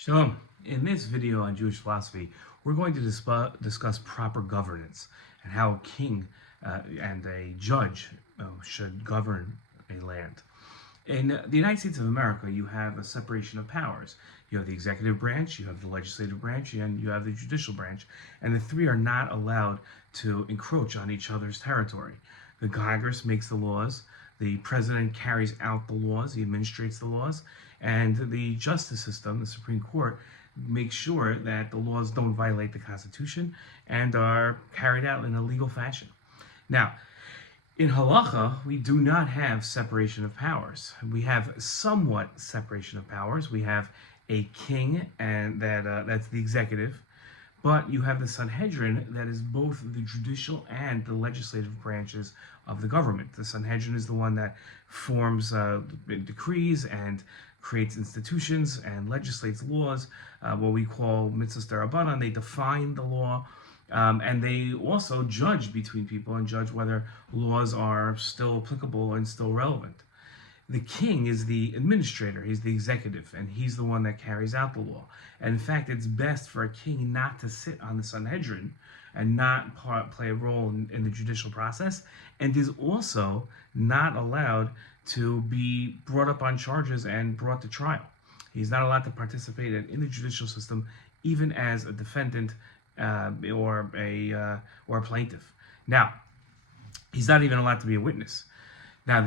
Shalom. In this video on Jewish philosophy, we're going to discuss proper governance and how a king and a judge should govern a land. In the United States of America, you have a separation of powers. You have the executive branch, you have the legislative branch, and you have the judicial branch, and the three are not allowed to encroach on each other's territory. The Congress makes the laws, the president carries out the laws, he administrates the laws, and the justice system, the Supreme Court, makes sure that the laws don't violate the Constitution and are carried out in a legal fashion. Now, in halacha, we do not have separation of powers. We have somewhat separation of powers. We have a king, and that's the executive, but you have the Sanhedrin that is both the judicial and the legislative branches of the government. The Sanhedrin is the one that forms decrees and creates institutions and legislates laws, what we call mitzvahs derabanan. They define the law, and they also judge between people and judge whether laws are still applicable and still relevant. The king is the administrator, he's the executive, and he's the one that carries out the law. And in fact, it's best for a king not to sit on the Sanhedrin and not play a role in the judicial process, and is also not allowed to be brought up on charges and brought to trial. He's not allowed to participate in the judicial system, even as a defendant or a plaintiff. Now, he's not even allowed to be a witness. Now,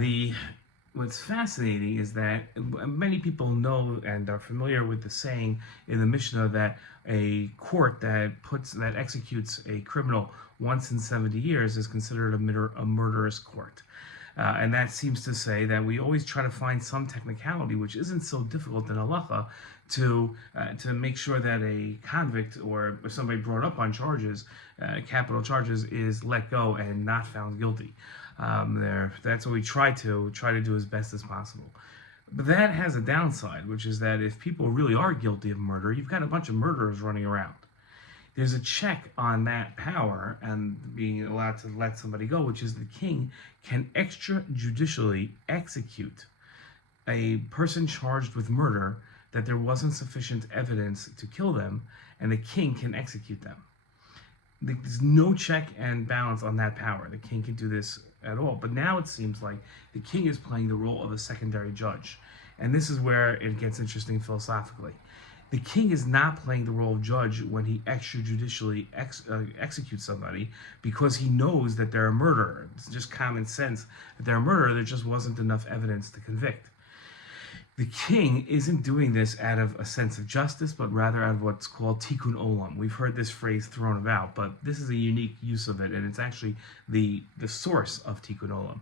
what's fascinating is that many people know and are familiar with the saying in the Mishnah that a court that executes a criminal once in 70 years is considered a murderous court. And that seems to say that we always try to find some technicality, which isn't so difficult in halacha, to make sure that a convict or somebody brought up on charges, capital charges, is let go and not found guilty. That's what we try to do as best as possible. But that has a downside, which is that if people really are guilty of murder, you've got a bunch of murderers running around. There's a check on that power and being allowed to let somebody go, which is the king can extrajudicially execute a person charged with murder that there wasn't sufficient evidence to kill them, and the king can execute them. There's no check and balance on that power. The king can do this at all. But now it seems like the king is playing the role of a secondary judge. And this is where it gets interesting philosophically. The king is not playing the role of judge when he extrajudicially executes somebody, because he knows that they're a murderer. It's just common sense that they're a murderer. There just wasn't enough evidence to convict. The king isn't doing this out of a sense of justice, but rather out of what's called tikkun olam. We've heard this phrase thrown about, but this is a unique use of it, and it's actually the source of tikkun olam.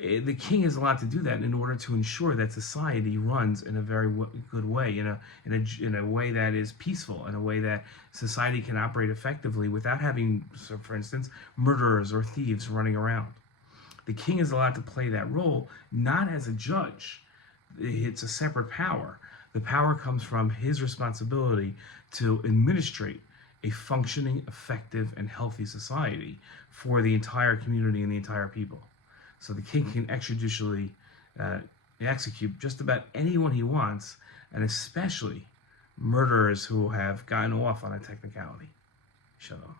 The king is allowed to do that in order to ensure that society runs in a very good way, in a way that is peaceful, in a way that society can operate effectively without having, so for instance, murderers or thieves running around. The king is allowed to play that role not as a judge. It's a separate power. The power comes from his responsibility to administrate a functioning, effective, and healthy society for the entire community and the entire people. So the king can extrajudicially execute just about anyone he wants, and especially murderers who have gotten off on a technicality. Shalom.